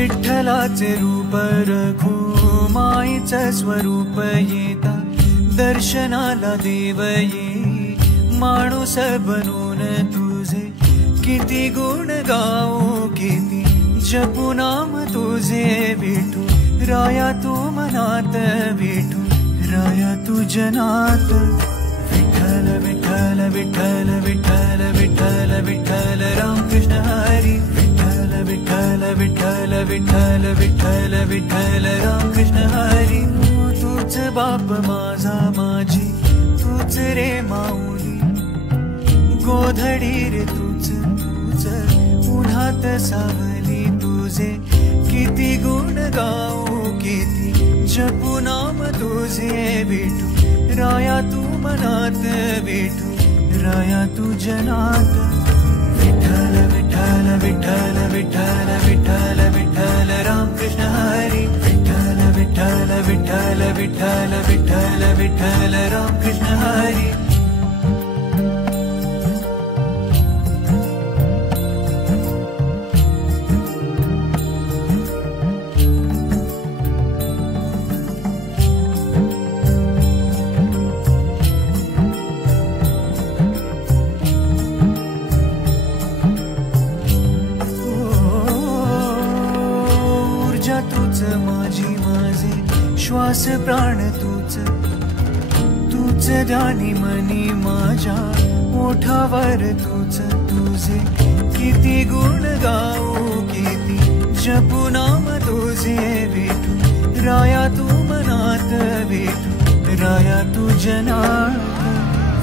विठ्ठलाचे रूप रघुमाईचं स्वरूप येता दर्शनाला देव ये माणूस बनून तुझे किती गुण गाऊ किती जपू नाम तुझे विठू राया तू मनात विठू राया तू जनात विठ्ठल विठ्ठल विठ्ठल विठ्ठल विठ्ठल विठ्ठल रामकृष्ण हरी विठ्ठल विठ्ठल विठ्ठल विठ्ठल विठ्ठल विठ्ठल रामकृष्ण हरी तूच बाप माझा माझी तूच रे माऊली गोधडी रे तूच तूच उन्हात सावली तुझे किती गुण गाऊ किती जपू नाम तुझे विठू राया तू मनात विठू राया तू जनात विठ्ठल विठ्ठल विठ्ठल विठ्ठल विठ्ठल विठ्ठल रामकृष्ण हरी विठ्ठल विठ्ठल विठ्ठल विठ्ठल विठ्ठल विठ्ठल रामकृष्ण हरी तूच माझी माझे श्वास प्राण तूच तूच ध्यानी मनी माझ्या ओठावर तूच तुझे किती गुण गाऊ किती जपू नाम तुझे विठू राया तू मनात विठू राया तू जनात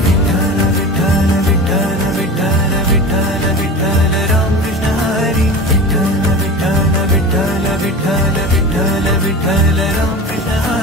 विठ्ठल विठ्ठल विठ्ठल विठ्ठल विठ्ठल विठ्ठल रामकृष्ण हरी विठ्ठल विठ्ठल विठ्ठल विठ्ठल विठ्ठल विठ्ठल रामकृष्ण हरी